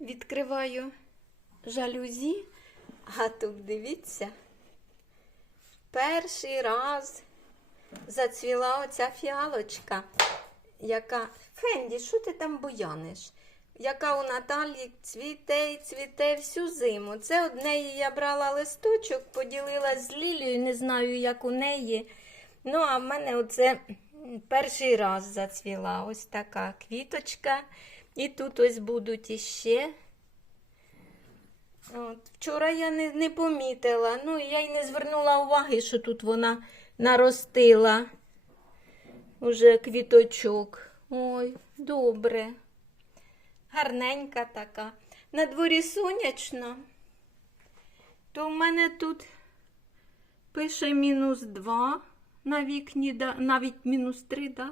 Відкриваю жалюзі, а тут дивіться, перший раз зацвіла оця фіалочка, яка. Фенді, що ти там буяниш? Яка у Наталі цвіте і цвіте всю зиму. Це одне її я брала листочок, поділилась з Лілією, не знаю, як у неї. Ну, а в мене оце перший раз зацвіла ось така квіточка. І тут ось будуть іще. От. Вчора я не, не помітила. Ну, я й не звернула уваги, що тут вона наростила уже квіточок. Ой, добре. Гарненька така. На дворі сонячно. То в мене тут пише мінус 2 на вікні, навіть мінус 3, да?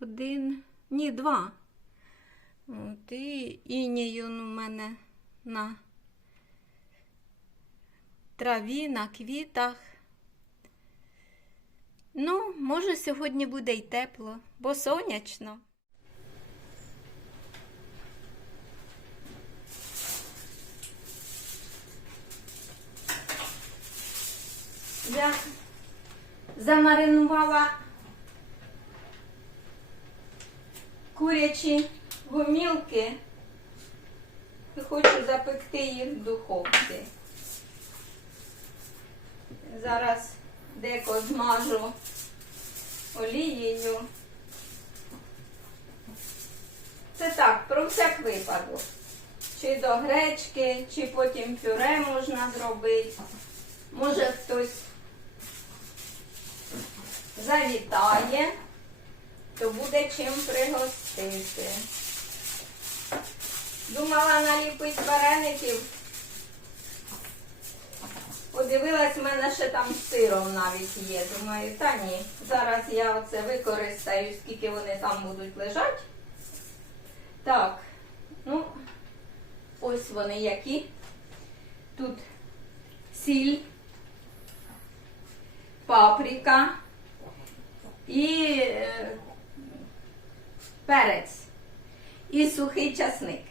Один, ні, два. От, і іній он у мене на траві, на квітах. Ну, може, сьогодні буде й тепло, бо сонячно. Я замаринувала курячі гомілки і хочу запекти їх в духовці. Зараз деко змажу олією. Це так, про всяк випадок. Чи до гречки, чи потім пюре можна зробити. Може хтось завітає, то буде чим пригостити. Думала наліпити вареників. Подивилась, в мене ще там сиром навіть є. Думаю, та ні. Зараз я оце використаю, скільки вони там будуть лежати. Так, ну, ось вони які. Тут сіль, паприка і е, перець і сухий часник.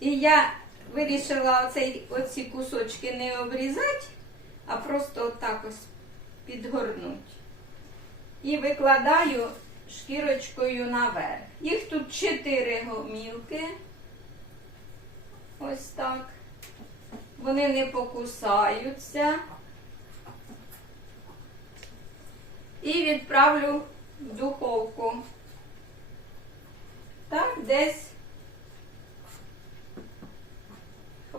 І я вирішила оцей, оці кусочки не обрізати, а просто отак ось підгорнути. І викладаю шкірочкою наверх. Їх тут чотири гомілки. Ось так. Вони не покусаються. І відправлю в духовку. Так, десь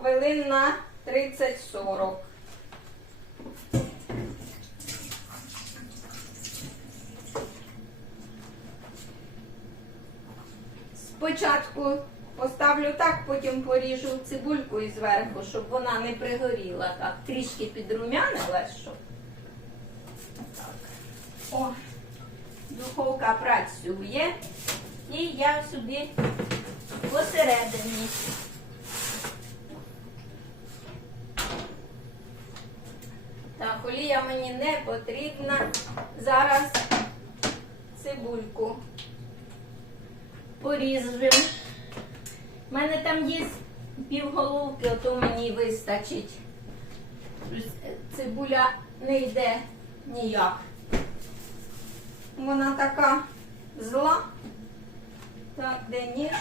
хвилин на 30-40. Спочатку поставлю так, потім поріжу цибульку і зверху, щоб вона не пригоріла. Так, трішки підрумянилась, щоб. Так. О, духовка працює. І я собі посередині. Так, олія мені не потрібна. Зараз цибульку поріжемо. У мене там є півголовки, ото мені вистачить. Цибуля не йде ніяк. Вона така зла. Так, де ніж?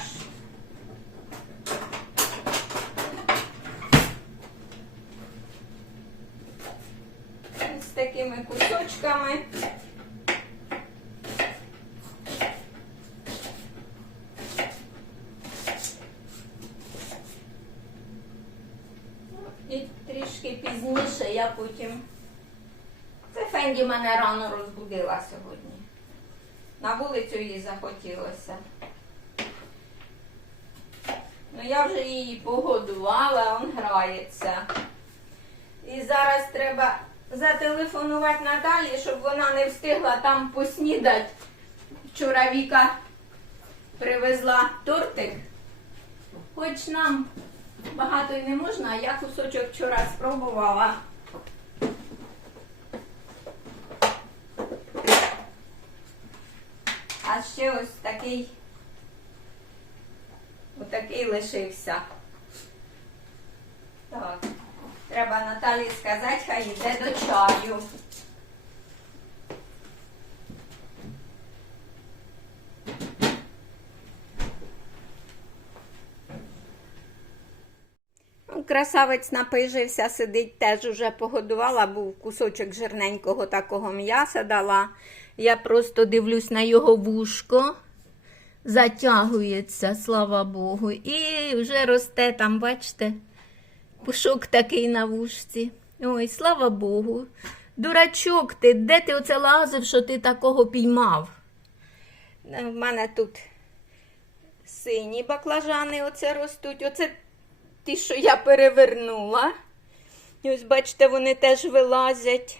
З такими кусочками. І трішки пізніше я потім. Це Фенді мене рано розбудила сьогодні. На вулицю їй захотілося. Ну, я вже її погодувала, он грається. І зараз треба зателефонувати Наталі, щоб вона не встигла там поснідати. Вчора Віка привезла тортик. Хоч нам багато й не можна, я кусочок вчора спробувала. А ще ось такий, отакий лишився. Так, треба Наталі сказати, хай йде до чаю. Красавець напижився, сидить, теж уже погодувала, був кусочок жирненького такого м'яса дала. Я просто дивлюсь на його вушко, затягується, слава Богу. І вже росте там, бачите, пушок такий на вушці. Ой, слава Богу. Дурачок ти, де ти оце лазив, що ти такого піймав? Е, В мене тут сині баклажани оце ростуть. Оце ті, що я перевернула. І ось, бачите, вони теж вилазять.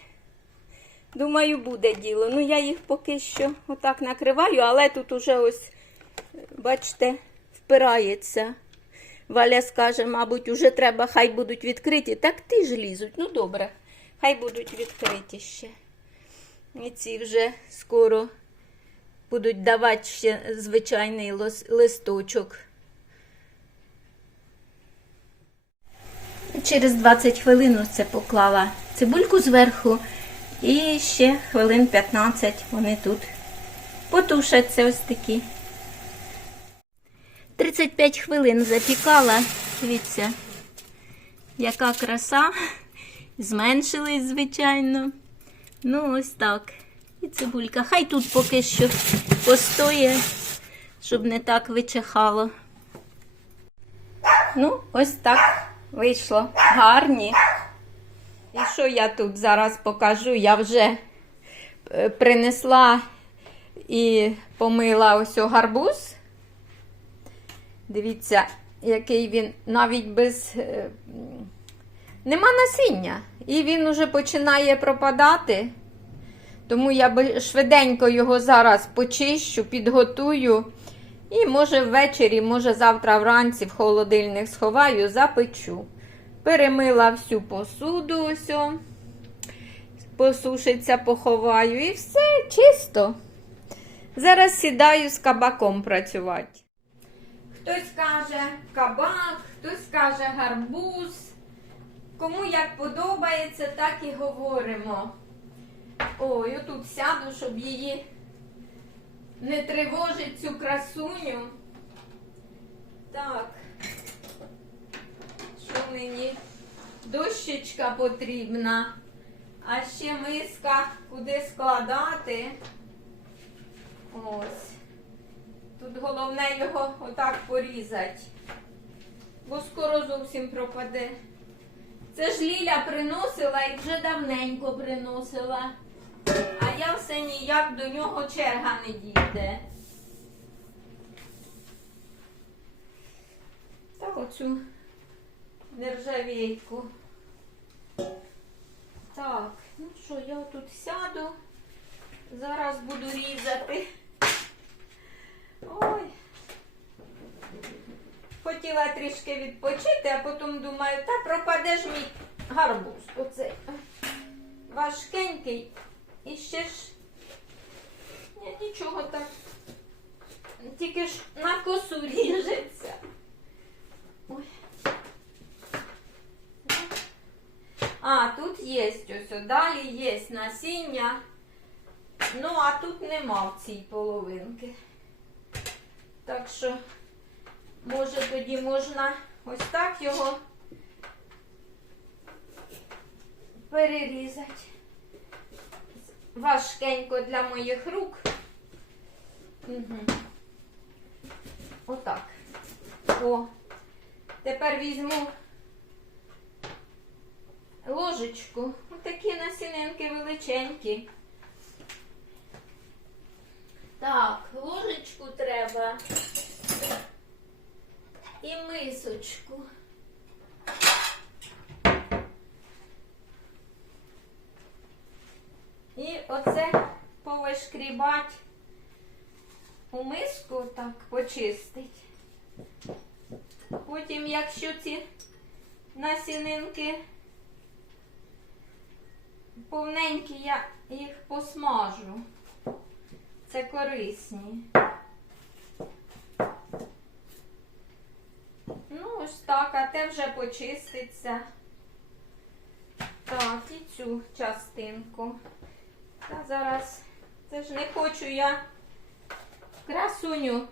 Думаю, буде діло. Ну, я їх поки що отак накриваю, але тут уже ось, бачите, впирається. Валя скаже, мабуть, уже треба, хай будуть відкриті. Так ти ж лізуть. Ну, добре, хай будуть відкриті ще. І ці вже скоро будуть давати ще звичайний листочок. Через 20 хвилин це поклала цибульку зверху. І ще хвилин 15 вони тут потушаться ось такі. 35 хвилин запікала. Дивіться, яка краса. Зменшились, звичайно. Ну, ось так. І цибулька. Хай тут поки що постоє, щоб не так вичихало. Ну, ось так вийшло. Гарні. І що я тут зараз покажу? Я вже е, принесла і помила ось гарбуз. Дивіться, який він навіть без. е, Нема насіння. І він уже починає пропадати. Тому я швиденько його зараз почищу, підготую. І може ввечері, може завтра вранці в холодильник сховаю, запечу. Перемила всю посуду, ось. Посушиться, поховаю і все чисто. Зараз сідаю з кабаком працювати. Хтось каже кабак, хтось каже гарбуз. Кому як подобається, так і говоримо. Ой, отут сяду, щоб її не тривожить цю красуню. Так. Що мені? Дощечка потрібна. А ще миска куди складати. Ось. Головне його отак порізати. Бо скоро зовсім пропаде. Це ж Ліля приносила і вже давненько приносила. А я все ніяк до нього черга не дійде. Та оцю нержавійку. Так, ну що, я тут сяду. Зараз буду різати. Ой. Хотіла трішки відпочити, а потім думаю, та пропаде ж мій гарбуз. Оцей важкенький. І ще ж Ні, нічого так. Тільки ж на косу ріжеться. Ой. А, тут є ось, далі є насіння. Ну, а тут нема в цій половинки. Так що, може, тоді можна ось так його перерізати. Важкенько для моїх рук. Угу. Отак. О. Тепер візьму ложечку. Отакі насінинки величенькі. Так, ложечку треба. І мисочку. І оце повишкрібать у миску, так, почистить. Потім, якщо ці насінинки повненькі, я їх посмажу. Це корисні. Ну, ось так, а те вже почиститься. Так, і цю частинку. Та зараз, це ж не хочу я красуню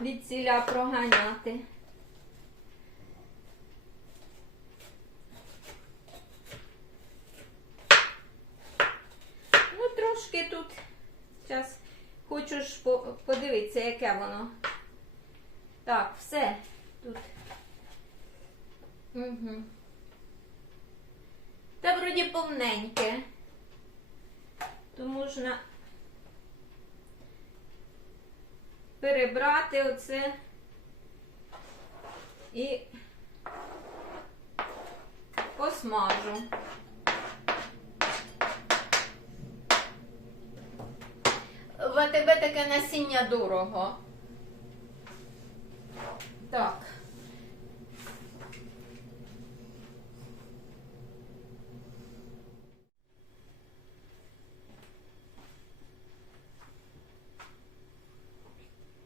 від ціля проганяти. Ну, трошки тут. Зараз хочу ж по- подивитися, яке воно. Так, все тут. Угу. Та вроді повненьке. То можна перебрати оце і посмажу. В АТБ таке насіння дорого. Так.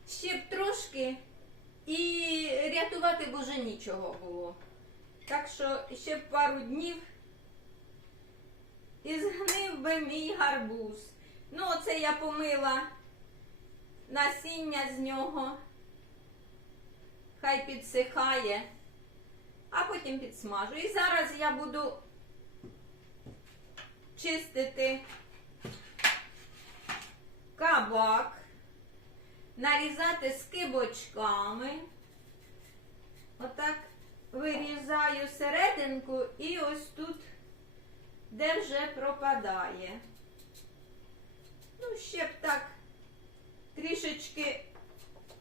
Ще б трошки і рятувати б уже нічого було. Так що ще б пару днів і згнив би мій гарбуз. Ну, оце я помила насіння з нього. Хай підсихає, а потім підсмажу. І зараз я буду чистити кабак, нарізати скибочками. Отак вирізаю серединку і ось тут, де вже пропадає. Ще б так трішечки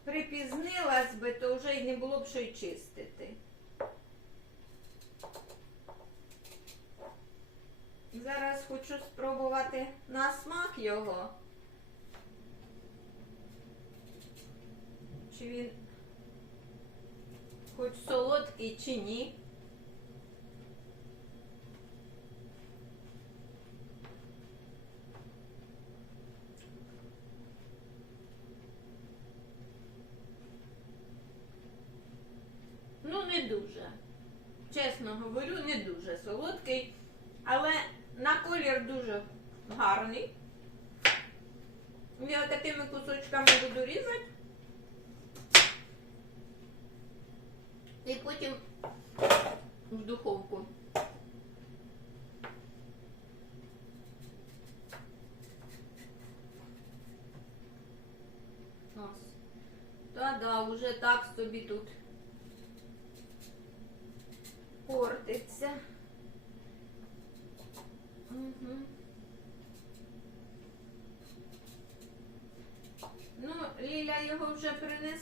припізнилась би, то вже й не було б що й чистити. Зараз хочу спробувати на смак його. Чи він хоч солодкий, чи ні. Ну, не дуже. Чесно говорю, не дуже солодкий, але на колір дуже гарний. Я такими кусочками буду різати. І потім в духовку. Та-да, вже так собі тут портиться. Угу. Ну, Ліля його вже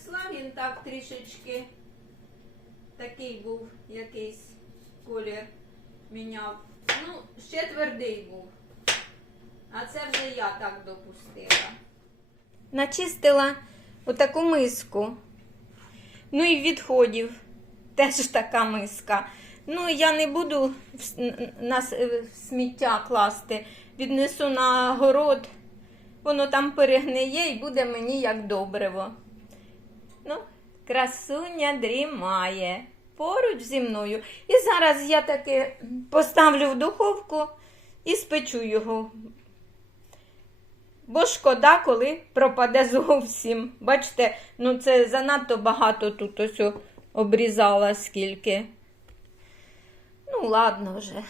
принесла, він так трішечки такий був якийсь колір міняв. Ну, ще твердий був. А це вже я так допустила. Начистила отаку миску. Ну і відходів. Теж така миска. Ну, я не буду на в сміття класти. Віднесу на город. Воно там перегниє і буде мені як добриво. Красуня дрімає поруч зі мною. І зараз я таки поставлю в духовку і спечу його. Бо шкода, коли пропаде зовсім. Бачите, ну це занадто багато тут ось обрізала скільки. Ну, ладно вже.